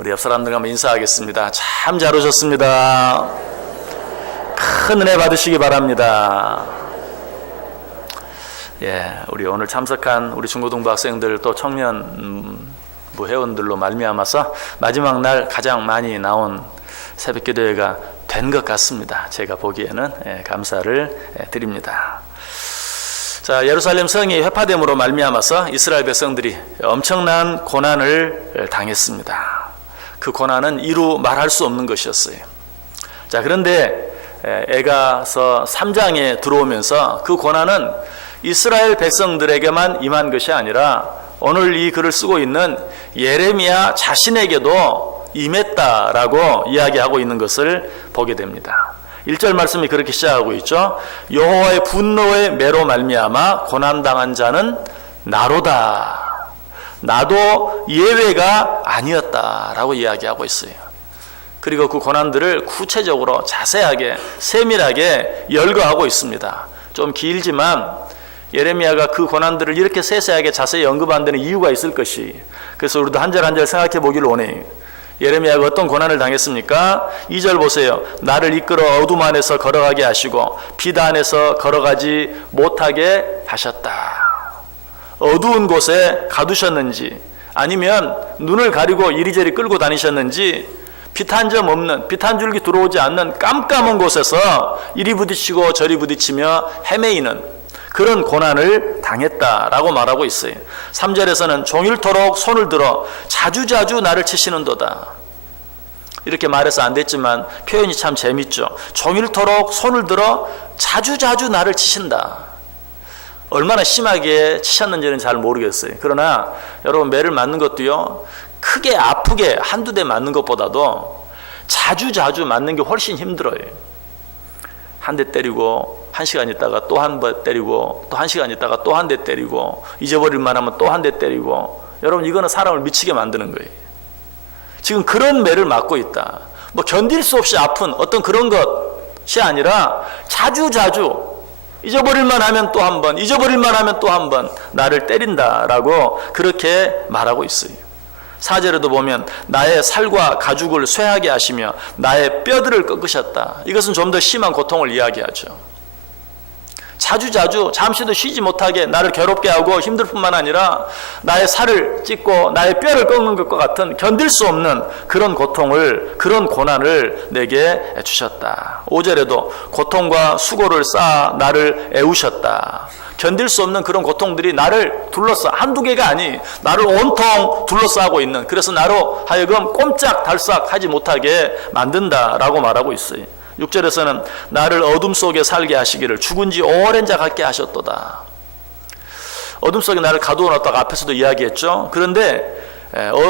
우리 옆 사람들과 한번 인사하겠습니다. 참 잘 오셨습니다. 큰 은혜 받으시기 바랍니다. 우리 오늘 참석한 우리 중고등부 학생들 또 청년부 회원들로 말미암아서 마지막 날 가장 많이 나온 새벽기도회가 된 것 같습니다. 제가 보기에는 감사를 드립니다. 자, 예루살렘 성이 회파됨으로 말미암아서 이스라엘 백성들이 엄청난 고난을 당했습니다. 그 고난은 이루 말할 수 없는 것이었어요. 자, 그런데 에가서 3장에 들어오면서 그 고난은 이스라엘 백성들에게만 임한 것이 아니라 오늘 이 글을 쓰고 있는 예레미야 자신에게도 임했다라고 이야기하고 있는 것을 보게 됩니다. 1절 말씀이 그렇게 시작하고 있죠. 여호와의 분노의 매로 말미암아 고난당한 자는 나로다. 나도 예외가 아니었다라고 이야기하고 있어요. 그리고 그 고난들을 구체적으로 자세하게 세밀하게 열거하고 있습니다. 좀 길지만 예레미야가 그 고난들을 이렇게 세세하게 자세히 언급한 데는 이유가 있을 것이, 그래서 우리도 한 절 한 절 생각해 보기를 원해요. 예레미야가 어떤 고난을 당했습니까? 2절 보세요. 나를 이끌어 어둠 안에서 걸어가게 하시고 빛 안에서 걸어가지 못하게 하셨다. 어두운 곳에 가두셨는지 아니면 눈을 가리고 이리저리 끌고 다니셨는지 빛 한 점 없는, 빛 한 줄기 들어오지 않는 깜깜한 곳에서 이리 부딪히고 저리 부딪히며 헤매이는 그런 고난을 당했다라고 말하고 있어요. 3절에서는 종일토록 손을 들어 자주자주 나를 치시는도다. 이렇게 말해서 안 됐지만 표현이 참 재밌죠. 종일토록 손을 들어 자주자주 나를 치신다. 얼마나 심하게 치셨는지는 잘 모르겠어요. 그러나 여러분, 매를 맞는 것도요, 크게 아프게 한두 대 맞는 것보다도 자주자주 맞는 게 훨씬 힘들어요. 한 대 때리고 1시간 있다가 또 한 번 때리고 또 1시간 있다가 또 한 대 때리고 잊어버릴만 하면 또 한 대 때리고, 여러분, 이거는 사람을 미치게 만드는 거예요. 지금 그런 매를 맞고 있다. 뭐 견딜 수 없이 아픈 어떤 그런 것이 아니라 자주자주 잊어버릴만 하면 또 한 번, 잊어버릴만 하면 또 한 번 나를 때린다라고 그렇게 말하고 있어요. 4절에도 보면 나의 살과 가죽을 쇠하게 하시며 나의 뼈들을 꺾으셨다. 이것은 좀 더 심한 고통을 이야기하죠. 자주자주 잠시도 쉬지 못하게 나를 괴롭게 하고 힘들 뿐만 아니라 나의 살을 찢고 나의 뼈를 꺾는 것과 같은 견딜 수 없는 그런 고통을, 그런 고난을 내게 주셨다. 5절에도 고통과 수고를 쌓아 나를 애우셨다. 견딜 수 없는 그런 고통들이 나를 둘러싸, 한두 개가 아니 나를 온통 둘러싸고 있는, 그래서 나로 하여금 꼼짝달싹 하지 못하게 만든다라고 말하고 있어요. 6절에서는 나를 어둠 속에 살게 하시기를 죽은 지 오랜 자 같게 하셨도다. 어둠 속에 나를 가두어 놓았다가 앞에서도 이야기했죠. 그런데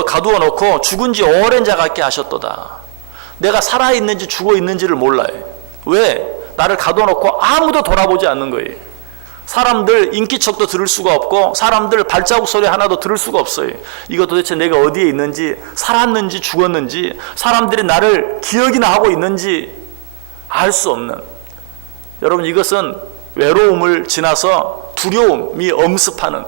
가두어 놓고 죽은 지 오랜 자 같게 하셨도다. 내가 살아있는지 죽어있는지를 몰라요. 왜? 나를 가두어 놓고 아무도 돌아보지 않는 거예요. 사람들 인기척도 들을 수가 없고 사람들 발자국 소리 하나도 들을 수가 없어요. 이거 도대체 내가 어디에 있는지, 살았는지 죽었는지, 사람들이 나를 기억이나 하고 있는지 알 수 없는, 여러분, 이것은 외로움을 지나서 두려움이 엄습하는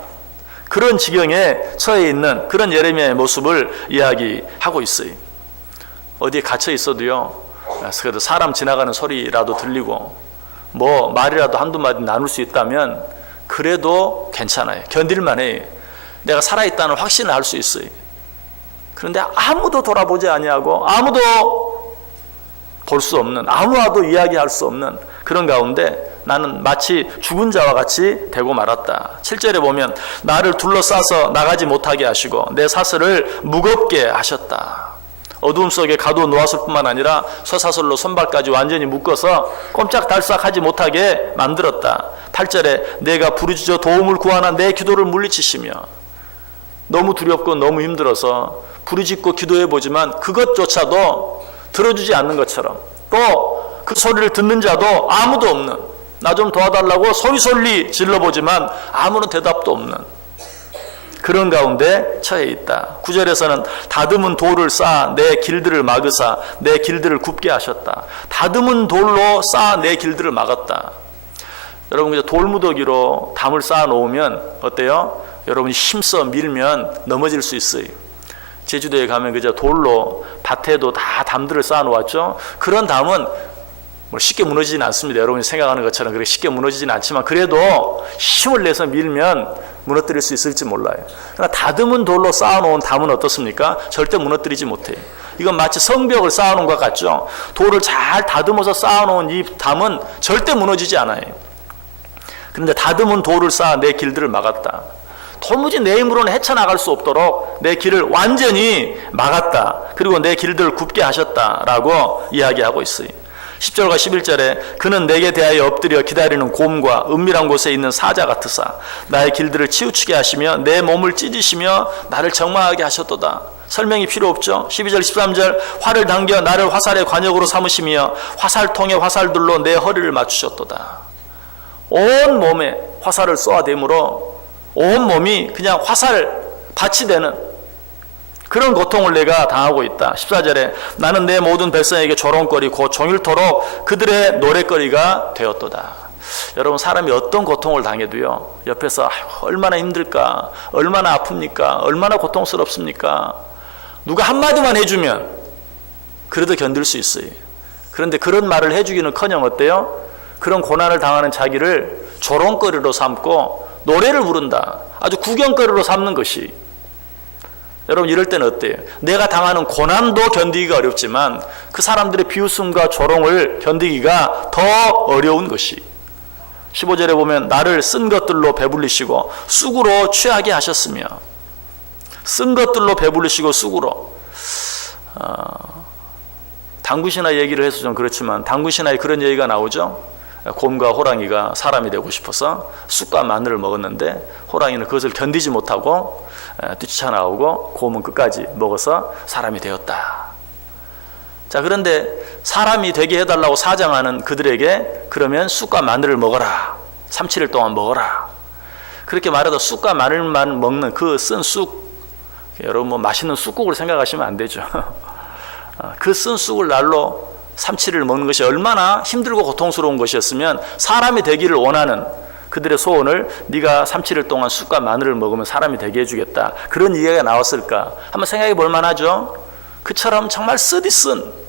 그런 지경에 처해 있는 그런 예레미야의 모습을 이야기하고 있어요. 어디에 갇혀 있어도요, 그래도 사람 지나가는 소리라도 들리고 뭐 말이라도 한두 마디 나눌 수 있다면 그래도 괜찮아요. 견딜만 해요. 내가 살아있다는 확신을 할 수 있어요. 그런데 아무도 돌아보지 아니하고 아무도 볼 수 없는, 아무와도 이야기할 수 없는 그런 가운데 나는 마치 죽은 자와 같이 되고 말았다. 7절에 보면 나를 둘러싸서 나가지 못하게 하시고 내 사슬을 무겁게 하셨다. 어두움 속에 가두어 놓았을 뿐만 아니라 쇠사슬로 손발까지 완전히 묶어서 꼼짝달싹 하지 못하게 만들었다. 8절에 내가 부르짖어 도움을 구하나 내 기도를 물리치시며, 너무 두렵고 너무 힘들어서 부르짖고 기도해보지만 그것조차도 들어주지 않는 것처럼, 또 그 소리를 듣는 자도 아무도 없는, 나 좀 도와달라고 소리솔리 질러보지만 아무런 대답도 없는 그런 가운데 처해 있다. 9절에서는 다듬은 돌을 쌓아 내 길들을 막으사 내 길들을 굽게 하셨다. 다듬은 돌로 쌓아 내 길들을 막았다. 여러분, 이제 돌무더기로 담을 쌓아 놓으면 어때요? 여러분이 힘써 밀면 넘어질 수 있어요. 제주도에 가면 그저 돌로 밭에도 다 담들을 쌓아 놓았죠. 그런 담은 뭐 쉽게 무너지진 않습니다. 여러분이 생각하는 것처럼 그렇게 쉽게 무너지진 않지만 그래도 힘을 내서 밀면 무너뜨릴 수 있을지 몰라요. 그러나 다듬은 돌로 쌓아놓은 담은 어떻습니까? 절대 무너뜨리지 못해요. 이건 마치 성벽을 쌓아놓은 것 같죠. 돌을 잘 다듬어서 쌓아놓은 이 담은 절대 무너지지 않아요. 그런데 다듬은 돌을 쌓아 내 길들을 막았다. 도무지 내 힘으로는 헤쳐나갈 수 없도록 내 길을 완전히 막았다. 그리고 내 길들을 굽게 하셨다라고 이야기하고 있어요. 10절과 11절에 그는 내게 대하여 엎드려 기다리는 곰과 은밀한 곳에 있는 사자 같으사 나의 길들을 치우치게 하시며 내 몸을 찢으시며 나를 적망하게 하셨도다. 설명이 필요 없죠. 12절 13절 활을 당겨 나를 화살의 관역으로 삼으시며 화살통의 화살들로 내 허리를 맞추셨도다. 온 몸에 화살을 쏘아대므로 온 몸이 그냥 화살밭이 되는 그런 고통을 내가 당하고 있다. 14절에 나는 내 모든 백성에게 조롱거리 곧 종일토록 그들의 노랫거리가 되었도다. 여러분 사람이 어떤 고통을 당해도요 옆에서 얼마나 힘들까, 얼마나 아픕니까, 얼마나 고통스럽습니까, 누가 한마디만 해주면 그래도 견딜 수 있어요. 그런데 그런 말을 해주기는커녕 어때요? 그런 고난을 당하는 자기를 조롱거리로 삼고 노래를 부른다. 아주 구경거리로 삼는 것이. 여러분 이럴 때는 어때요? 내가 당하는 고난도 견디기가 어렵지만 그 사람들의 비웃음과 조롱을 견디기가 더 어려운 것이. 15절에 보면 나를 쓴 것들로 배불리시고 쑥으로 취하게 하셨으며, 쓴 것들로 배불리시고 쑥으로. 당구신화 얘기를 해서 좀 그렇지만 당구신화에 그런 얘기가 나오죠. 곰과 호랑이가 사람이 되고 싶어서 쑥과 마늘을 먹었는데 호랑이는 그것을 견디지 못하고 뛰쳐나오고 곰은 끝까지 먹어서 사람이 되었다. 자, 그런데 사람이 되게 해달라고 사정하는 그들에게 그러면 쑥과 마늘을 먹어라. 3-7일 동안 먹어라. 그렇게 말해도 쑥과 마늘만 먹는 그 쓴 쑥, 여러분 뭐 맛있는 쑥국을 생각하시면 안 되죠. 그 쓴 쑥을 날로 3-7일 먹는 것이 얼마나 힘들고 고통스러운 것이었으면 사람이 되기를 원하는 그들의 소원을 네가 3-7일 동안 쑥과 마늘을 먹으면 사람이 되게 해주겠다. 그런 이야기가 나왔을까? 한번 생각해 볼 만하죠. 그처럼 정말 쓰디쓴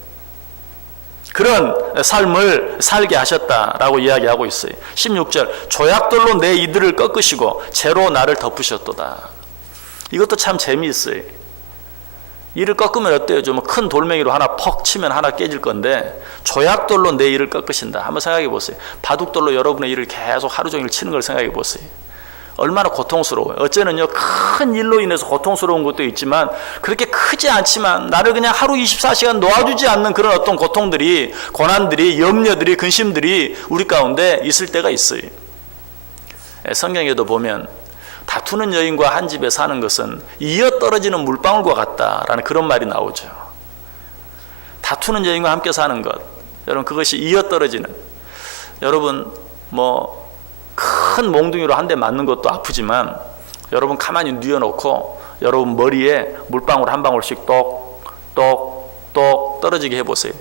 그런 삶을 살게 하셨다라고 이야기하고 있어요. 16절 조약돌로 내 이들을 꺾으시고 재로 나를 덮으셨도다. 이것도 참 재미있어요. 이를 꺾으면 어때요? 좀 큰 돌멩이로 하나 퍽 치면 하나 깨질 건데 조약돌로 내 이를 꺾으신다. 한번 생각해 보세요. 바둑돌로 여러분의 이를 계속 하루 종일 치는 걸 생각해 보세요. 얼마나 고통스러워요. 어째는요 큰 일로 인해서 고통스러운 것도 있지만 그렇게 크지 않지만 나를 그냥 하루 24시간 놓아주지 않는 그런 어떤 고통들이, 고난들이, 염려들이, 근심들이 우리 가운데 있을 때가 있어요. 성경에도 보면 다투는 여인과 한 집에 사는 것은 이어 떨어지는 물방울과 같다라는 그런 말이 나오죠. 다투는 여인과 함께 사는 것, 여러분 그것이 이어 떨어지는, 여러분 뭐 큰 몽둥이로 한 대 맞는 것도 아프지만 여러분 가만히 뉘어놓고 여러분 머리에 물방울 한 방울씩 똑똑똑 떨어지게 해보세요.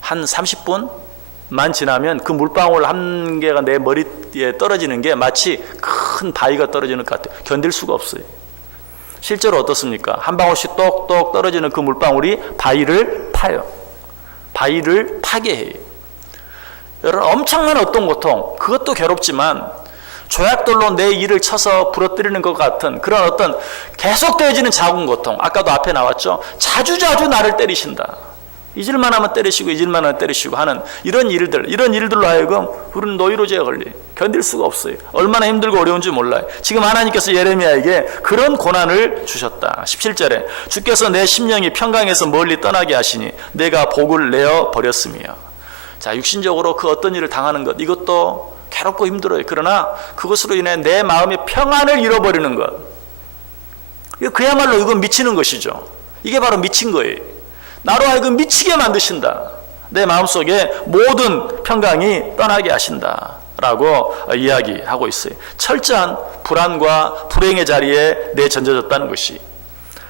한 30분만 지나면 그 물방울 한 개가 내 머리에 떨어지는 게 마치 큰 바위가 떨어지는 것 같아요. 견딜 수가 없어요. 실제로 어떻습니까? 한 방울씩 똑똑 떨어지는 그 물방울이 바위를 파요. 바위를 파게 해요. 여러분 엄청난 어떤 고통, 그것도 괴롭지만 조약돌로 내 이를 쳐서 부러뜨리는 것 같은 그런 어떤 계속되어지는 작은 고통, 아까도 앞에 나왔죠. 자주자주 나를 때리신다. 잊을만 하면 때리시고 잊을만 하면 때리시고 하는 이런 일들로 하여금 우리는 노이로제에 걸려 견딜 수가 없어요. 얼마나 힘들고 어려운지 몰라요. 지금 하나님께서 예레미야에게 그런 고난을 주셨다. 17절에 주께서 내 심령이 평강에서 멀리 떠나게 하시니 내가 복을 내어 버렸으며. 자, 육신적으로 그 어떤 일을 당하는 것, 이것도 괴롭고 힘들어요. 그러나 그것으로 인해 내 마음의 평안을 잃어버리는 것, 그야말로 이건 미치는 것이죠. 이게 바로 미친 거예요. 나로 하여금 미치게 만드신다. 내 마음속에 모든 평강이 떠나게 하신다 라고 이야기하고 있어요. 철저한 불안과 불행의 자리에 내던져졌다는 것이.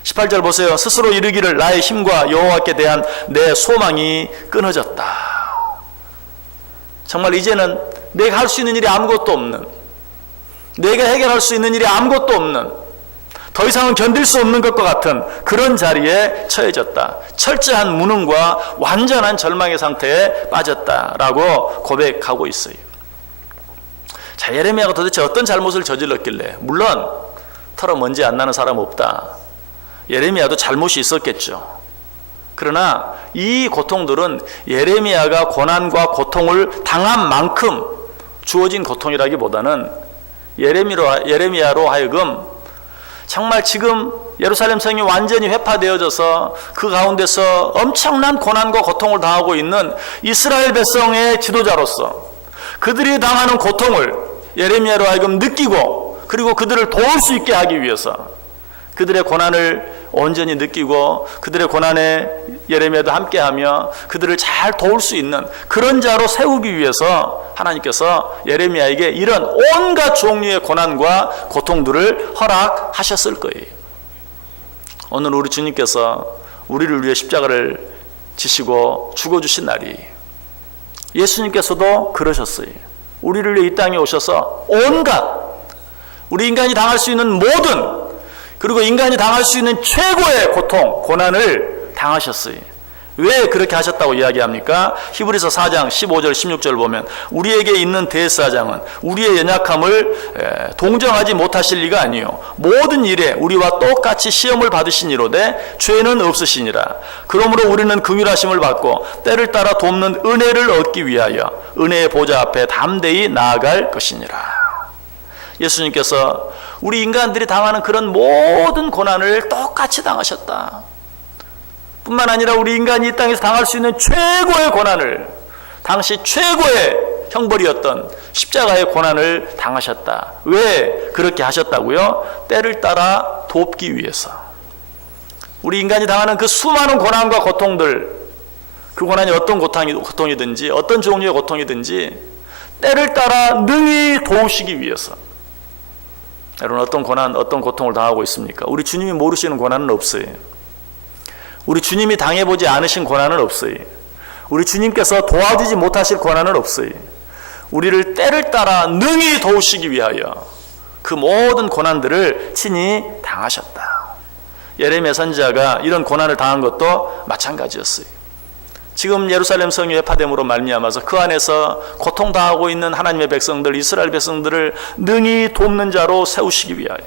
18절 보세요. 스스로 이르기를 나의 힘과 여호와께 대한 내 소망이 끊어졌다. 정말 이제는 내가 할 수 있는 일이 아무것도 없는, 내가 해결할 수 있는 일이 아무것도 없는, 더 이상은 견딜 수 없는 것과 같은 그런 자리에 처해졌다. 철저한 무능과 완전한 절망의 상태에 빠졌다라고 고백하고 있어요. 자, 예레미야가 도대체 어떤 잘못을 저질렀길래, 물론 털어 먼지 안 나는 사람 없다. 예레미야도 잘못이 있었겠죠. 그러나 이 고통들은 예레미야가 고난과 고통을 당한 만큼 주어진 고통이라기보다는 예레미야로 하여금 정말 지금 예루살렘 성이 완전히 회파되어져서 그 가운데서 엄청난 고난과 고통을 당하고 있는 이스라엘 백성의 지도자로서 그들이 당하는 고통을 예레미야로 하여금 느끼고, 그리고 그들을 도울 수 있게 하기 위해서 그들의 고난을 온전히 느끼고 그들의 고난에 예레미야도 함께하며 그들을 잘 도울 수 있는 그런 자로 세우기 위해서 하나님께서 예레미야에게 이런 온갖 종류의 고난과 고통들을 허락하셨을 거예요. 오늘 우리 주님께서 우리를 위해 십자가를 지시고 죽어주신 날이, 예수님께서도 그러셨어요. 우리를 위해 이 땅에 오셔서 온갖 우리 인간이 당할 수 있는 모든, 그리고 인간이 당할 수 있는 최고의 고통, 고난을 당하셨어요. 왜 그렇게 하셨다고 이야기합니까? 히브리서 4장 15절 16절 보면 우리에게 있는 대사장은 우리의 연약함을 동정하지 못하실 리가 아니요 모든 일에 우리와 똑같이 시험을 받으시니로되 죄는 없으시니라. 그러므로 우리는 긍휼하심을 받고 때를 따라 돕는 은혜를 얻기 위하여 은혜의 보좌 앞에 담대히 나아갈 것이니라. 예수님께서 우리 인간들이 당하는 그런 모든 고난을 똑같이 당하셨다. 뿐만 아니라 우리 인간이 이 땅에서 당할 수 있는 최고의 고난을, 당시 최고의 형벌이었던 십자가의 고난을 당하셨다. 왜 그렇게 하셨다고요? 때를 따라 돕기 위해서. 우리 인간이 당하는 그 수많은 고난과 고통들, 그 고난이 어떤 고통이든지 어떤 종류의 고통이든지 때를 따라 능히 도우시기 위해서. 여러분, 어떤 고난, 어떤 고통을 당하고 있습니까? 우리 주님이 모르시는 고난은 없어요. 우리 주님이 당해보지 않으신 고난은 없어요. 우리 주님께서 도와주지 못하실 고난은 없어요. 우리를 때를 따라 능히 도우시기 위하여 그 모든 고난들을 친히 당하셨다. 예레미야 선지자가 이런 고난을 당한 것도 마찬가지였어요. 지금 예루살렘 성이 회파됨으로 말미암아서 그 안에서 고통당하고 있는 하나님의 백성들, 이스라엘 백성들을 능히 돕는 자로 세우시기 위하여.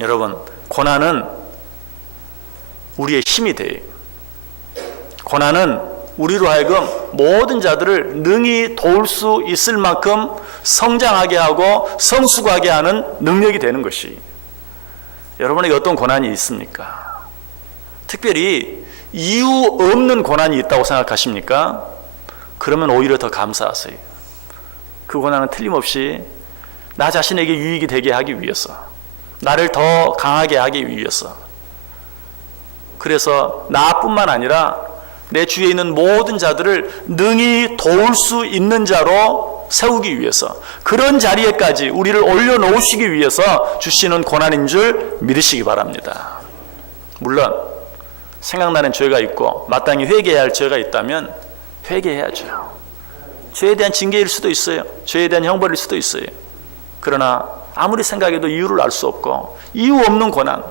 여러분, 고난은 우리의 힘이 돼요. 고난은 우리로 하여금 모든 자들을 능히 도울 수 있을 만큼 성장하게 하고 성숙하게 하는 능력이 되는 것이. 여러분에게 어떤 고난이 있습니까? 특별히 이유 없는 고난이 있다고 생각하십니까? 그러면 오히려 더 감사하세요. 그 고난은 틀림없이 나 자신에게 유익이 되게 하기 위해서, 나를 더 강하게 하기 위해서, 그래서 나뿐만 아니라 내 주위에 있는 모든 자들을 능히 도울 수 있는 자로 세우기 위해서, 그런 자리에까지 우리를 올려놓으시기 위해서 주시는 고난인 줄 믿으시기 바랍니다. 물론 생각나는 죄가 있고 마땅히 회개해야 할 죄가 있다면 회개해야죠. 죄에 대한 징계일 수도 있어요. 죄에 대한 형벌일 수도 있어요. 그러나 아무리 생각해도 이유를 알 수 없고 이유 없는 고난,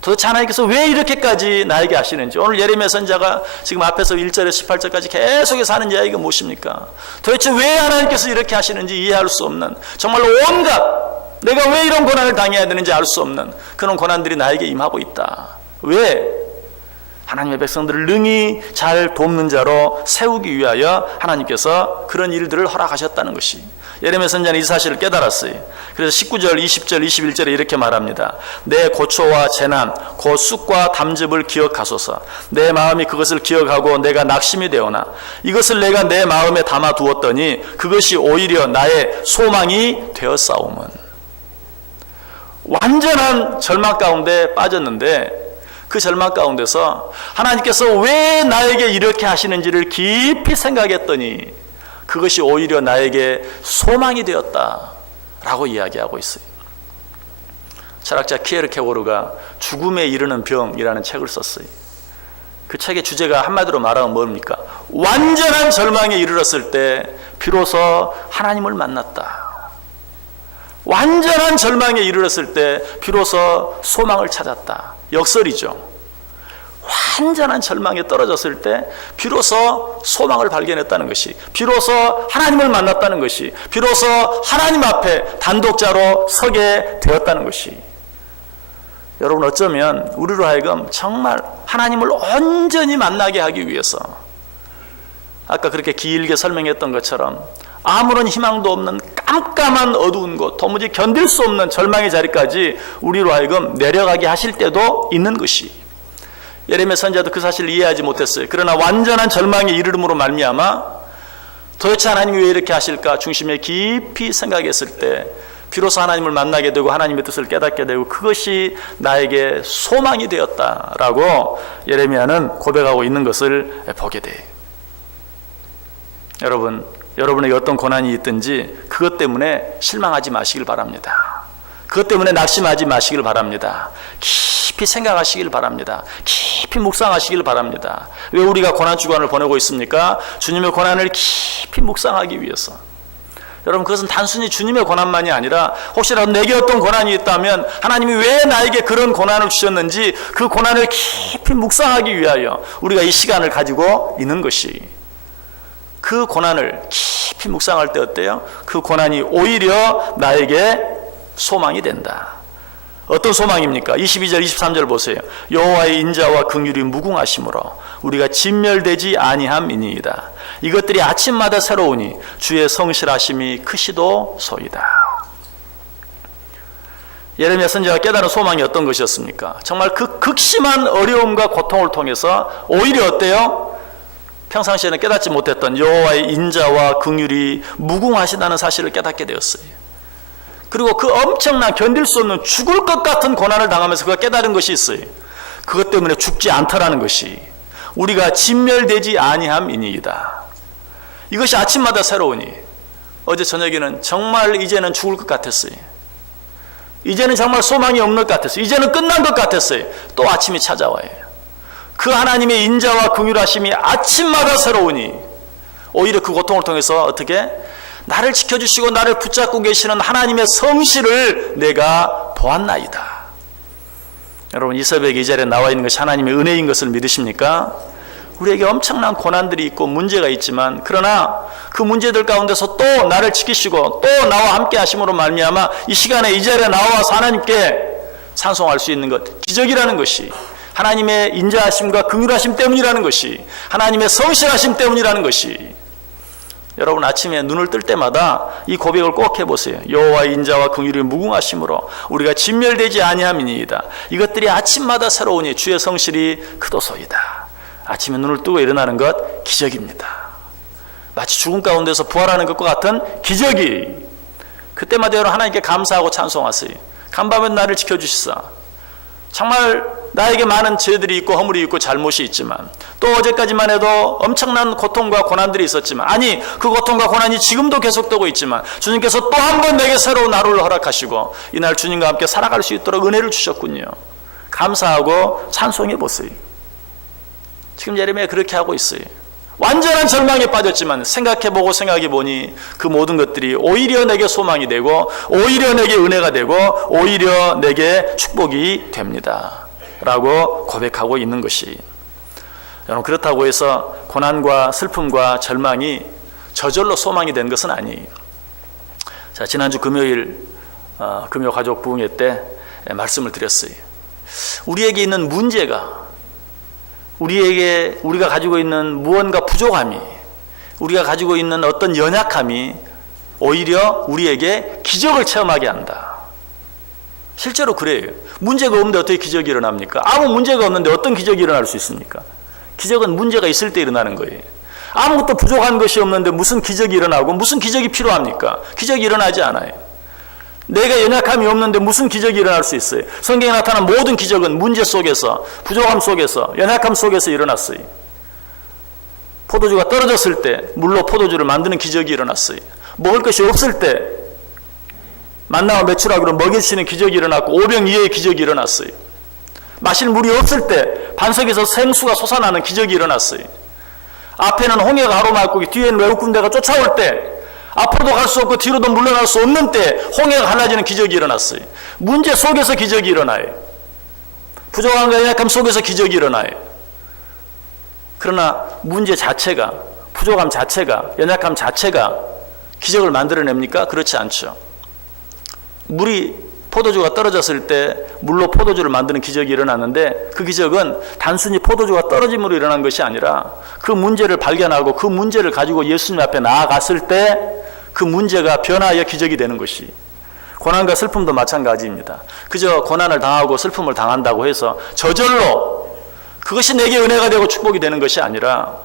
도대체 하나님께서 왜 이렇게까지 나에게 하시는지, 오늘 예레미야 선지자가 지금 앞에서 1절에서 18절까지 계속해서 하는 이야기가 무엇입니까? 도대체 왜 하나님께서 이렇게 하시는지 이해할 수 없는, 정말로 온갖 내가 왜 이런 고난을 당해야 되는지 알 수 없는 그런 고난들이 나에게 임하고 있다. 왜? 하나님의 백성들을 능히 잘 돕는 자로 세우기 위하여 하나님께서 그런 일들을 허락하셨다는 것이. 예레미야 선지자는 이 사실을 깨달았어요. 그래서 19절, 20절, 21절에 이렇게 말합니다. 내 고초와 재난, 곧 쑥과 담즙을 기억하소서. 내 마음이 그것을 기억하고 내가 낙심이 되오나 이것을 내가 내 마음에 담아 두었더니 그것이 오히려 나의 소망이 되었사오문. 완전한 절망 가운데 빠졌는데 그 절망 가운데서 하나님께서 왜 나에게 이렇게 하시는지를 깊이 생각했더니 그것이 오히려 나에게 소망이 되었다라고 이야기하고 있어요. 철학자 키에르케고르가 죽음에 이르는 병이라는 책을 썼어요. 그 책의 주제가 한마디로 말하면 뭡니까? 완전한 절망에 이르렀을 때 비로소 하나님을 만났다. 완전한 절망에 이르렀을 때 비로소 소망을 찾았다. 역설이죠. 완전한 절망에 떨어졌을 때 비로소 소망을 발견했다는 것이, 비로소 하나님을 만났다는 것이, 비로소 하나님 앞에 단독자로 서게 되었다는 것이. 여러분, 어쩌면 우리로 하여금 정말 하나님을 온전히 만나게 하기 위해서 아까 그렇게 길게 설명했던 것처럼 아무런 희망도 없는 깜깜한 어두운 곳, 도무지 견딜 수 없는 절망의 자리까지 우리로 하여금 내려가게 하실 때도 있는 것이. 예레미야 선지자도 그 사실을 이해하지 못했어요. 그러나 완전한 절망에 이르름으로 말미암아 도대체 하나님이 왜 이렇게 하실까 중심에 깊이 생각했을 때 비로소 하나님을 만나게 되고 하나님의 뜻을 깨닫게 되고 그것이 나에게 소망이 되었다라고 예레미야는 고백하고 있는 것을 보게 돼요. 여러분, 여러분에게 어떤 고난이 있든지 그것 때문에 실망하지 마시길 바랍니다. 그것 때문에 낙심하지 마시길 바랍니다. 깊이 생각하시길 바랍니다. 깊이 묵상하시길 바랍니다. 왜 우리가 고난주간을 보내고 있습니까? 주님의 고난을 깊이 묵상하기 위해서. 여러분, 그것은 단순히 주님의 고난만이 아니라 혹시라도 내게 어떤 고난이 있다면 하나님이 왜 나에게 그런 고난을 주셨는지 그 고난을 깊이 묵상하기 위하여 우리가 이 시간을 가지고 있는 것이, 그 고난을 깊이 묵상할 때 어때요? 그 고난이 오히려 나에게 소망이 된다. 어떤 소망입니까? 22절 23절 보세요. 여호와의 인자와 긍휼이 무궁하심으로 우리가 진멸되지 아니함이니이다. 이것들이 아침마다 새로우니 주의 성실하심이 크시도소이다. 예레미야 선지자가 깨달은 소망이 어떤 것이었습니까? 정말 그 극심한 어려움과 고통을 통해서 오히려 어때요? 평상시에는 깨닫지 못했던 여호와의 인자와 긍휼이 무궁하시다는 사실을 깨닫게 되었어요. 그리고 그 엄청난 견딜 수 없는 죽을 것 같은 고난을 당하면서 그가 깨달은 것이 있어요. 그것 때문에 죽지 않더라는 것이, 우리가 진멸되지 아니함이니이다. 이것이 아침마다 새로우니, 어제 저녁에는 정말 이제는 죽을 것 같았어요. 이제는 정말 소망이 없는 것 같았어요. 이제는 끝난 것 같았어요. 또 아침이 찾아와요. 그 하나님의 인자와 긍휼하심이 아침마다 새로우니 오히려 그 고통을 통해서 어떻게? 나를 지켜주시고 나를 붙잡고 계시는 하나님의 성실을 내가 보았나이다. 여러분, 이 새벽에 이 자리에 나와 있는 것이 하나님의 은혜인 것을 믿으십니까? 우리에게 엄청난 고난들이 있고 문제가 있지만, 그러나 그 문제들 가운데서 또 나를 지키시고 또 나와 함께 하심으로 말미암아 이 시간에 이 자리에 나와서 하나님께 찬송할 수 있는 것, 기적이라는 것이 하나님의 인자하심과 긍휼하심 때문이라는 것이, 하나님의 성실하심 때문이라는 것이. 여러분, 아침에 눈을 뜰 때마다 이 고백을 꼭 해보세요. 여호와의 인자와 긍휼이 무궁하심으로 우리가 진멸되지 아니함이니이다. 이것들이 아침마다 새로우니 주의 성실이 크도소이다. 아침에 눈을 뜨고 일어나는 것 기적입니다. 마치 죽음 가운데서 부활하는 것과 같은 기적이. 그때마다 여러분 하나님께 감사하고 찬송하세요. 간밤에 나를 지켜주시사. 정말 나에게 많은 죄들이 있고 허물이 있고 잘못이 있지만, 또 어제까지만 해도 엄청난 고통과 고난들이 있었지만, 아니 그 고통과 고난이 지금도 계속되고 있지만 주님께서 또 한 번 내게 새로운 하루를 허락하시고 이날 주님과 함께 살아갈 수 있도록 은혜를 주셨군요. 감사하고 찬송해 보세요. 지금 예레미야 그렇게 하고 있어요. 완전한 절망에 빠졌지만 생각해보고 생각해보니 그 모든 것들이 오히려 내게 소망이 되고 오히려 내게 은혜가 되고 오히려 내게 축복이 됩니다 라고 고백하고 있는 것이. 여러분, 그렇다고 해서 고난과 슬픔과 절망이 저절로 소망이 된 것은 아니에요. 자, 지난주 금요일 금요 가족 부흥회 때 말씀을 드렸어요. 우리에게 있는 문제가, 우리가 가지고 있는 무언가 부족함이, 우리가 가지고 있는 어떤 연약함이 오히려 우리에게 기적을 체험하게 한다. 실제로 그래요. 문제가 없는데 어떻게 기적이 일어납니까? 아무 문제가 없는데 어떤 기적이 일어날 수 있습니까? 기적은 문제가 있을 때 일어나는 거예요. 아무것도 부족한 것이 없는데 무슨 기적이 일어나고 무슨 기적이 필요합니까? 기적이 일어나지 않아요. 내가 연약함이 없는데 무슨 기적이 일어날 수 있어요? 성경에 나타난 모든 기적은 문제 속에서, 부족함 속에서, 연약함 속에서 일어났어요. 포도주가 떨어졌을 때 물로 포도주를 만드는 기적이 일어났어요. 먹을 것이 없을 때 만나와 메추라기로 먹여주시는 기적이 일어났고 오병 이어의 기적이 일어났어요. 마실 물이 없을 때 반석에서 생수가 솟아나는 기적이 일어났어요. 앞에는 홍해가 가로막고 뒤에는 외국 군대가 쫓아올 때 앞으로도 갈 수 없고 뒤로도 물러날 수 없는 때 홍해가 갈라지는 기적이 일어났어요. 문제 속에서 기적이 일어나요. 부족함과 연약함 속에서 기적이 일어나요. 그러나 문제 자체가, 부족함 자체가, 연약함 자체가 기적을 만들어냅니까? 그렇지 않죠. 물이 포도주가 떨어졌을 때 물로 포도주를 만드는 기적이 일어났는데, 그 기적은 단순히 포도주가 떨어짐으로 일어난 것이 아니라 그 문제를 발견하고 그 문제를 가지고 예수님 앞에 나아갔을 때 그 문제가 변화하여 기적이 되는 것이, 고난과 슬픔도 마찬가지입니다. 그저 고난을 당하고 슬픔을 당한다고 해서 저절로 그것이 내게 은혜가 되고 축복이 되는 것이 아니라,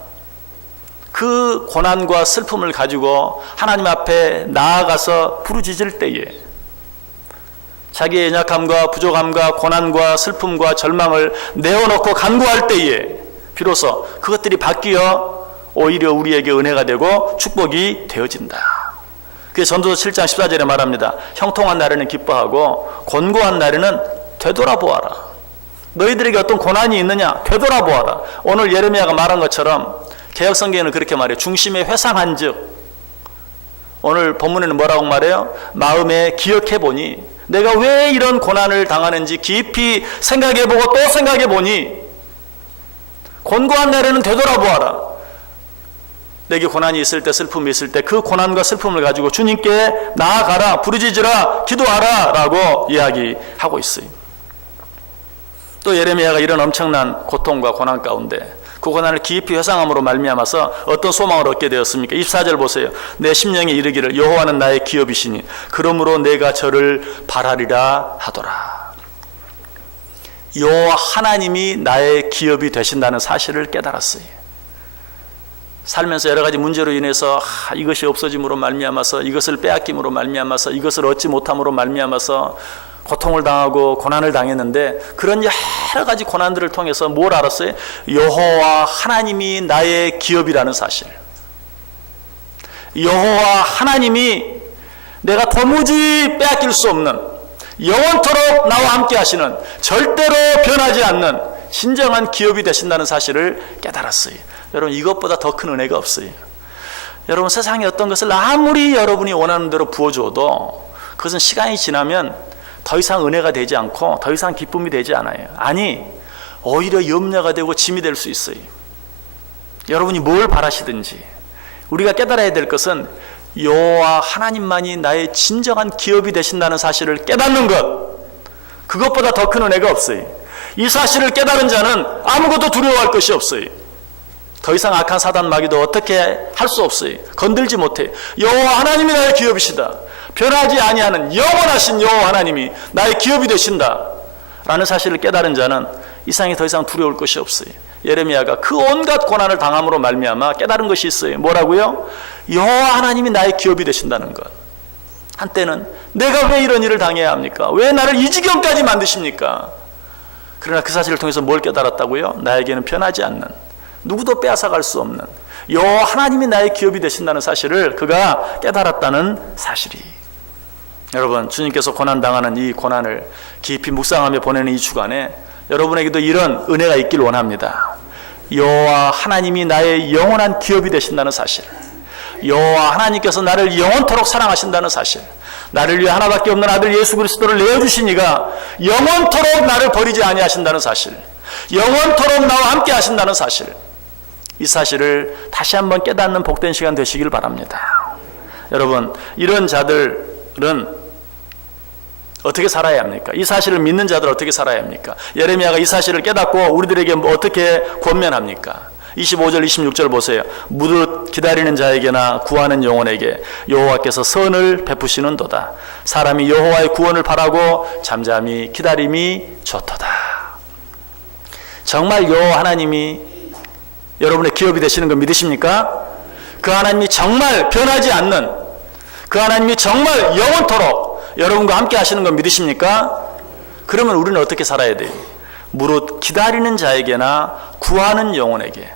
그 고난과 슬픔을 가지고 하나님 앞에 나아가서 부르짖을 때에, 자기의 연약함과 부족함과 고난과 슬픔과 절망을 내어놓고 간구할 때에 비로소 그것들이 바뀌어 오히려 우리에게 은혜가 되고 축복이 되어진다. 그래서 전도서 7장 14절에 말합니다. 형통한 날에는 기뻐하고 곤고한 날에는 되돌아보아라. 너희들에게 어떤 고난이 있느냐? 되돌아보아라. 오늘 예레미야가 말한 것처럼 개역성경에는 그렇게 말해요. 중심에 회상한 즉, 오늘 본문에는 뭐라고 말해요? 마음에 기억해보니, 내가 왜 이런 고난을 당하는지 깊이 생각해보고 또 생각해보니, 곤고한 날에는 되돌아보아라. 내게 고난이 있을 때, 슬픔이 있을 때 그 고난과 슬픔을 가지고 주님께 나아가라, 부르짖으라, 기도하라 라고 이야기하고 있어요. 또 예레미야가 이런 엄청난 고통과 고난 가운데 그 고난을 깊이 회상함으로 말미암아서 어떤 소망을 얻게 되었습니까? 24절 보세요. 내 심령에 이르기를 여호와는 나의 기업이시니 그러므로 내가 저를 바라리라 하더라. 여호와 하나님이 나의 기업이 되신다는 사실을 깨달았어요. 살면서 여러 가지 문제로 인해서 이것이 없어짐으로 말미암아서, 이것을 빼앗김으로 말미암아서, 이것을 얻지 못함으로 말미암아서 고통을 당하고 고난을 당했는데, 그런 여러 가지 고난들을 통해서 뭘 알았어요? 여호와 하나님이 나의 기업이라는 사실. 여호와 하나님이 내가 도무지 빼앗길 수 없는, 영원토록 나와 함께 하시는, 절대로 변하지 않는 진정한 기업이 되신다는 사실을 깨달았어요. 여러분, 이것보다 더 큰 은혜가 없어요. 여러분, 세상에 어떤 것을 아무리 여러분이 원하는 대로 부어줘도 그것은 시간이 지나면 더 이상 은혜가 되지 않고 더 이상 기쁨이 되지 않아요. 아니, 오히려 염려가 되고 짐이 될 수 있어요. 여러분이 뭘 바라시든지 우리가 깨달아야 될 것은 여호와 하나님만이 나의 진정한 기업이 되신다는 사실을 깨닫는 것, 그것보다 더 큰 은혜가 없어요. 이 사실을 깨달은 자는 아무것도 두려워할 것이 없어요. 더 이상 악한 사단 마귀도 어떻게 할 수 없어요. 건들지 못해. 여호와 하나님이 나의 기업이시다. 변하지 아니하는 영원하신 여호와 하나님이 나의 기업이 되신다 라는 사실을 깨달은 자는 이 세상에 더 이상 두려울 것이 없어요. 예레미야가 그 온갖 고난을 당함으로 말미암아 깨달은 것이 있어요. 뭐라고요? 여호와 하나님이 나의 기업이 되신다는 것. 한때는 내가 왜 이런 일을 당해야 합니까? 왜 나를 이 지경까지 만드십니까? 그러나 그 사실을 통해서 뭘 깨달았다고요? 나에게는 변하지 않는, 누구도 빼앗아갈 수 없는 여호와 하나님이 나의 기업이 되신다는 사실을 그가 깨달았다는 사실이. 여러분, 주님께서 고난당하는 이 고난을 깊이 묵상하며 보내는 이 주간에 여러분에게도 이런 은혜가 있길 원합니다. 여호와 하나님이 나의 영원한 기업이 되신다는 사실, 여호와 하나님께서 나를 영원토록 사랑하신다는 사실, 나를 위해 하나밖에 없는 아들 예수 그리스도를 내어주신 이가 영원토록 나를 버리지 아니하신다는 사실, 영원토록 나와 함께 하신다는 사실, 이 사실을 다시 한번 깨닫는 복된 시간 되시길 바랍니다. 여러분, 이런 자들은 어떻게 살아야 합니까? 이 사실을 믿는 자들 어떻게 살아야 합니까? 예레미야가 이 사실을 깨닫고 우리들에게 어떻게 권면합니까? 25절 26절 보세요. 무릇 기다리는 자에게나 구하는 영혼에게 여호와께서 선을 베푸시는도다. 사람이 여호와의 구원을 바라고 잠잠히 기다림이 좋도다. 정말 여호와 하나님이 여러분의 기업이 되시는 거 믿으십니까? 그 하나님이 정말 변하지 않는, 그 하나님이 정말 영원토록 여러분과 함께 하시는 거 믿으십니까? 그러면 우리는 어떻게 살아야 돼요? 무릇 기다리는 자에게나 구하는 영혼에게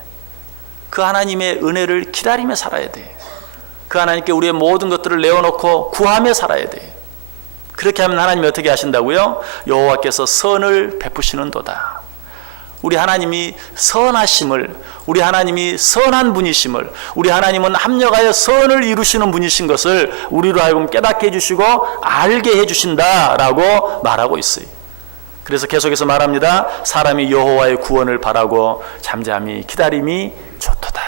그 하나님의 은혜를 기다리며 살아야 돼요. 그 하나님께 우리의 모든 것들을 내어놓고 구하며 살아야 돼요. 그렇게 하면 하나님이 어떻게 하신다고요? 여호와께서 선을 베푸시는도다. 우리 하나님이 선하심을, 우리 하나님이 선한 분이심을, 우리 하나님은 합력하여 선을 이루시는 분이신 것을 우리로 하여금 깨닫게 해주시고 알게 해주신다라고 말하고 있어요. 그래서 계속해서 말합니다. 사람이 여호와의 구원을 바라고 잠잠히 기다림이 좋도다.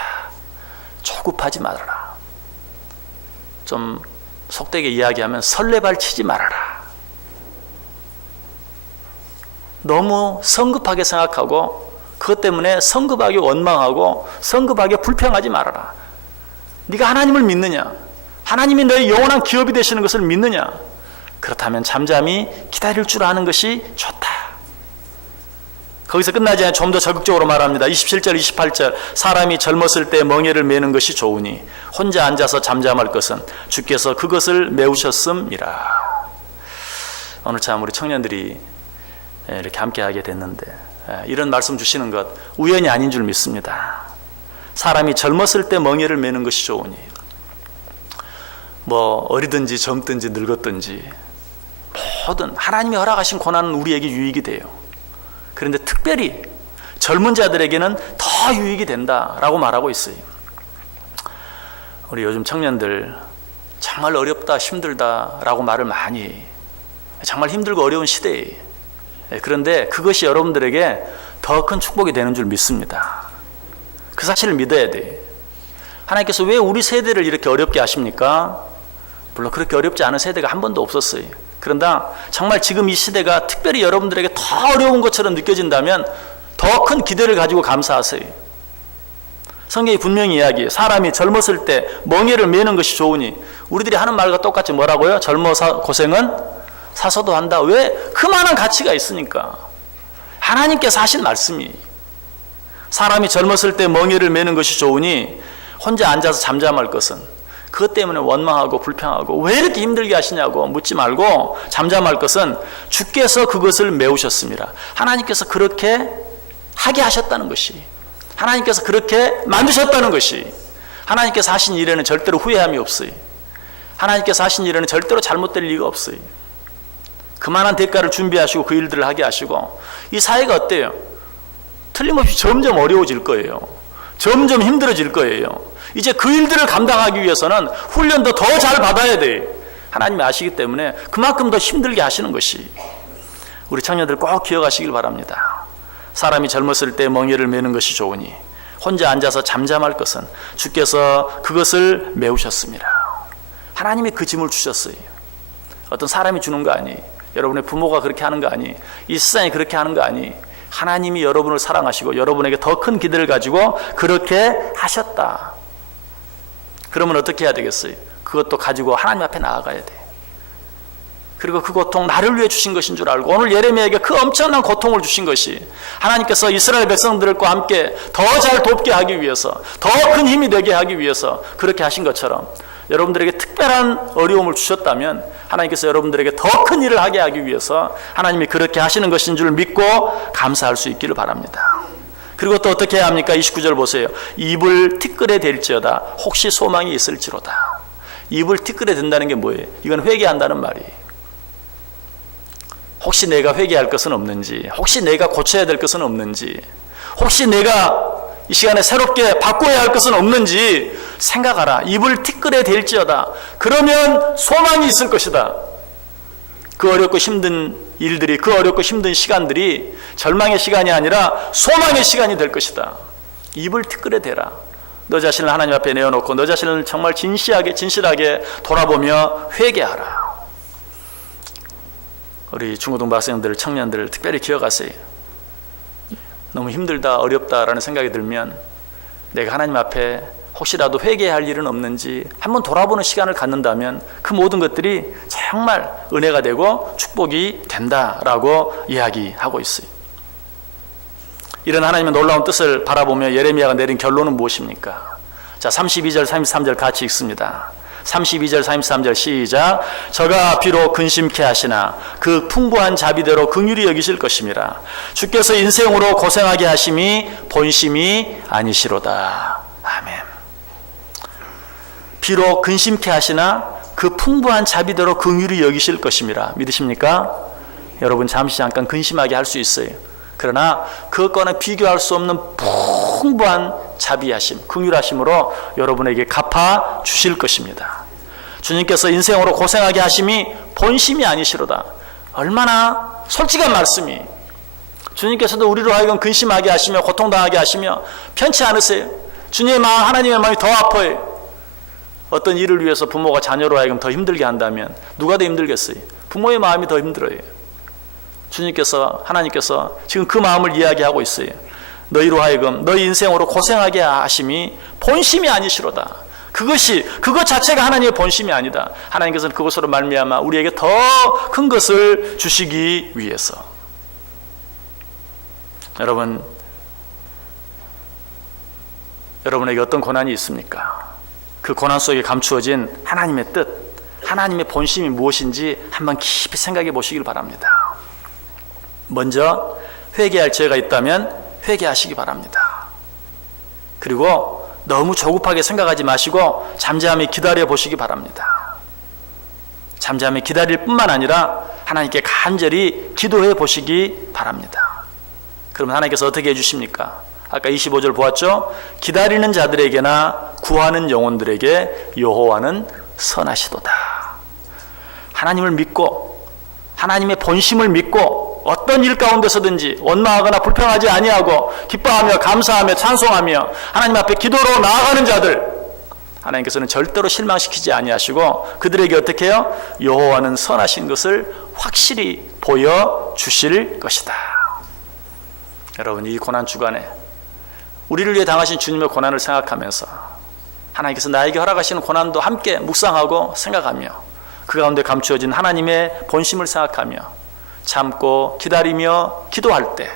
조급하지 말아라. 좀 속되게 이야기하면 설레발 치지 말아라. 너무 성급하게 생각하고 그것 때문에 성급하게 원망하고 성급하게 불평하지 말아라. 네가 하나님을 믿느냐? 하나님이 너의 영원한 기업이 되시는 것을 믿느냐? 그렇다면 잠잠히 기다릴 줄 아는 것이 좋다. 거기서 끝나지 않아 좀 더 적극적으로 말합니다. 27절 28절 사람이 젊었을 때 멍에를 메는 것이 좋으니 혼자 앉아서 잠잠할 것은 주께서 그것을 메우셨음이라. 오늘 참 우리 청년들이 이렇게 함께하게 됐는데 이런 말씀 주시는 것 우연이 아닌 줄 믿습니다. 사람이 젊었을 때 멍에를 메는 것이 좋으니 뭐 어리든지 젊든지 늙었든지 모든 하나님이 허락하신 고난은 우리에게 유익이 돼요. 그런데 특별히 젊은 자들에게는 더 유익이 된다라고 말하고 있어요. 우리 요즘 청년들 정말 어렵다 힘들다라고 말을 많이 해요. 정말 힘들고 어려운 시대예요. 그런데 그것이 여러분들에게 더 큰 축복이 되는 줄 믿습니다. 그 사실을 믿어야 돼요. 하나님께서 왜 우리 세대를 이렇게 어렵게 하십니까? 물론 그렇게 어렵지 않은 세대가 한 번도 없었어요. 그런데 정말 지금 이 시대가 특별히 여러분들에게 더 어려운 것처럼 느껴진다면 더 큰 기대를 가지고 감사하세요. 성경이 분명히 이야기해요. 사람이 젊었을 때 멍에를 메는 것이 좋으니 우리들이 하는 말과 똑같이 뭐라고요? 젊어서 고생은 사서도 한다. 왜? 그만한 가치가 있으니까. 하나님께서 하신 말씀이 사람이 젊었을 때 멍에를 메는 것이 좋으니 혼자 앉아서 잠잠할 것은 그것 때문에 원망하고 불평하고 왜 이렇게 힘들게 하시냐고 묻지 말고 잠잠할 것은 주께서 그것을 메우셨습니다. 하나님께서 그렇게 하게 하셨다는 것이, 하나님께서 그렇게 만드셨다는 것이, 하나님께서 하신 일에는 절대로 후회함이 없어요. 하나님께서 하신 일에는 절대로 잘못될 리가 없어요. 그만한 대가를 준비하시고 그 일들을 하게 하시고 이 사회가 어때요? 틀림없이 점점 어려워질 거예요. 점점 힘들어질 거예요. 이제 그 일들을 감당하기 위해서는 훈련도 더 잘 받아야 돼. 하나님이 아시기 때문에 그만큼 더 힘들게 하시는 것이. 우리 청년들 꼭 기억하시길 바랍니다. 사람이 젊었을 때 멍에를 메는 것이 좋으니 혼자 앉아서 잠잠할 것은 주께서 그것을 메우셨습니다. 하나님이 그 짐을 주셨어요. 어떤 사람이 주는 거 아니, 여러분의 부모가 그렇게 하는 거 아니, 이 세상이 그렇게 하는 거 아니. 하나님이 여러분을 사랑하시고 여러분에게 더 큰 기대를 가지고 그렇게 하셨다. 그러면 어떻게 해야 되겠어요? 그것도 가지고 하나님 앞에 나아가야 돼. 그리고 그 고통 나를 위해 주신 것인 줄 알고 오늘 예레미야에게 그 엄청난 고통을 주신 것이 하나님께서 이스라엘 백성들과 함께 더 잘 돕게 하기 위해서, 더 큰 힘이 되게 하기 위해서 그렇게 하신 것처럼 여러분들에게 특별한 어려움을 주셨다면 하나님께서 여러분들에게 더 큰 일을 하게 하기 위해서 하나님이 그렇게 하시는 것인 줄 믿고 감사할 수 있기를 바랍니다. 그리고 또 어떻게 해야 합니까? 29절 보세요. 입을 티끌에 댈지어다 혹시 소망이 있을지로다. 입을 티끌에 댄다는 게 뭐예요? 이건 회개한다는 말이에요. 혹시 내가 회개할 것은 없는지, 혹시 내가 고쳐야 될 것은 없는지, 혹시 내가 이 시간에 새롭게 바꿔야 할 것은 없는지 생각하라. 입을 티끌에 댈지어다. 그러면 소망이 있을 것이다. 그 어렵고 힘든 일들이, 그 어렵고 힘든 시간들이 절망의 시간이 아니라 소망의 시간이 될 것이다. 입을 티끌에 대라. 너 자신을 하나님 앞에 내어놓고 너 자신을 정말 진실하게 돌아보며 회개하라. 우리 중고등부 학생들, 청년들 특별히 기억하세요. 너무 힘들다, 어렵다라는 생각이 들면 내가 하나님 앞에 혹시라도 회개할 일은 없는지 한번 돌아보는 시간을 갖는다면 그 모든 것들이 정말 은혜가 되고 축복이 된다라고 이야기하고 있어요. 이런 하나님의 놀라운 뜻을 바라보며 예레미야가 내린 결론은 무엇입니까? 자, 32절 33절 같이 읽습니다. 32절 33절 시작. 저가 비록 근심케 하시나 그 풍부한 자비대로 긍휼히 여기실 것임이라. 주께서 인생으로 고생하게 하심이 본심이 아니시로다. 아멘. 비록 근심케 하시나 그 풍부한 자비대로 긍휼히 여기실 것임이라. 믿으십니까? 여러분 잠시 잠깐 근심하게 할 수 있어요. 그러나 그것과는 비교할 수 없는 풍부한 자비하심, 긍휼하심으로 여러분에게 갚아 주실 것입니다. 주님께서 인생으로 고생하게 하심이 본심이 아니시로다. 얼마나 솔직한 말씀이. 주님께서도 우리로 하여금 근심하게 하시며 고통당하게 하시며 편치 않으세요. 주님의 마음, 하나님의 마음이 더 아파요. 어떤 일을 위해서 부모가 자녀로 하여금 더 힘들게 한다면 누가 더 힘들겠어요? 부모의 마음이 더 힘들어요. 주님께서, 하나님께서 지금 그 마음을 이야기하고 있어요. 너희로 하여금 너희 인생으로 고생하게 하심이 본심이 아니시로다. 그것 자체가 하나님의 본심이 아니다. 하나님께서는 그것으로 말미암아 우리에게 더 큰 것을 주시기 위해서. 여러분에게 어떤 고난이 있습니까? 그 고난 속에 감추어진 하나님의 뜻, 하나님의 본심이 무엇인지 한번 깊이 생각해 보시길 바랍니다. 먼저 회개할 죄가 있다면 회개하시기 바랍니다. 그리고 너무 조급하게 생각하지 마시고 잠잠히 기다려 보시기 바랍니다. 잠잠히 기다릴 뿐만 아니라 하나님께 간절히 기도해 보시기 바랍니다. 그러면 하나님께서 어떻게 해주십니까? 아까 25절 보았죠? 기다리는 자들에게나 구하는 영혼들에게 여호와는 선하시도다. 하나님을 믿고 하나님의 본심을 믿고 어떤 일 가운데서든지 원망하거나 불평하지 아니하고 기뻐하며 감사하며 찬송하며 하나님 앞에 기도로 나아가는 자들, 하나님께서는 절대로 실망시키지 아니하시고 그들에게 어떻게 해요? 여호와는 선하신 것을 확실히 보여주실 것이다. 여러분, 이 고난 주간에 우리를 위해 당하신 주님의 고난을 생각하면서 하나님께서 나에게 허락하시는 고난도 함께 묵상하고 생각하며 그 가운데 감추어진 하나님의 본심을 생각하며 참고 기다리며 기도할 때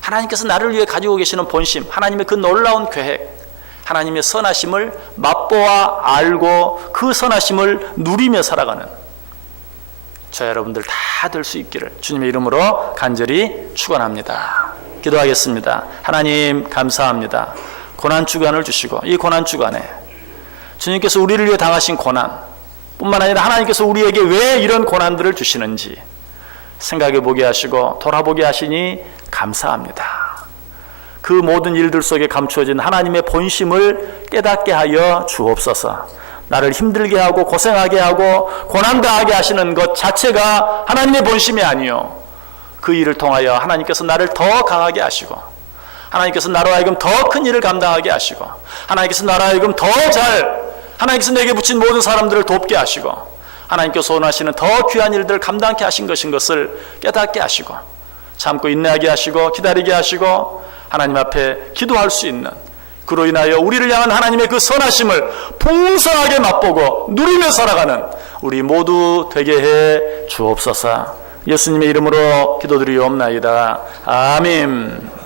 하나님께서 나를 위해 가지고 계시는 본심, 하나님의 그 놀라운 계획, 하나님의 선하심을 맛보아 알고 그 선하심을 누리며 살아가는 저 여러분들 다 될 수 있기를 주님의 이름으로 간절히 축원합니다. 기도하겠습니다. 하나님 감사합니다. 고난 주간을 주시고 이 고난 주간에 주님께서 우리를 위해 당하신 고난 뿐만 아니라 하나님께서 우리에게 왜 이런 고난들을 주시는지 생각해 보게 하시고 돌아보게 하시니 감사합니다. 그 모든 일들 속에 감추어진 하나님의 본심을 깨닫게 하여 주옵소서. 나를 힘들게 하고 고생하게 하고 고난당하게 하시는 것 자체가 하나님의 본심이 아니요, 그 일을 통하여 하나님께서 나를 더 강하게 하시고 하나님께서 나로 하여금 더 큰 일을 감당하게 하시고 하나님께서 나로 하여금 하나님께서 내게 붙인 모든 사람들을 돕게 하시고 하나님께서 원하시는 더 귀한 일들을 감당케 하신 것인 것을 깨닫게 하시고 참고 인내하게 하시고 기다리게 하시고 하나님 앞에 기도할 수 있는, 그로 인하여 우리를 향한 하나님의 그 선하심을 풍성하게 맛보고 누리며 살아가는 우리 모두 되게 해 주옵소서. 예수님의 이름으로 기도드리옵나이다. 아멘.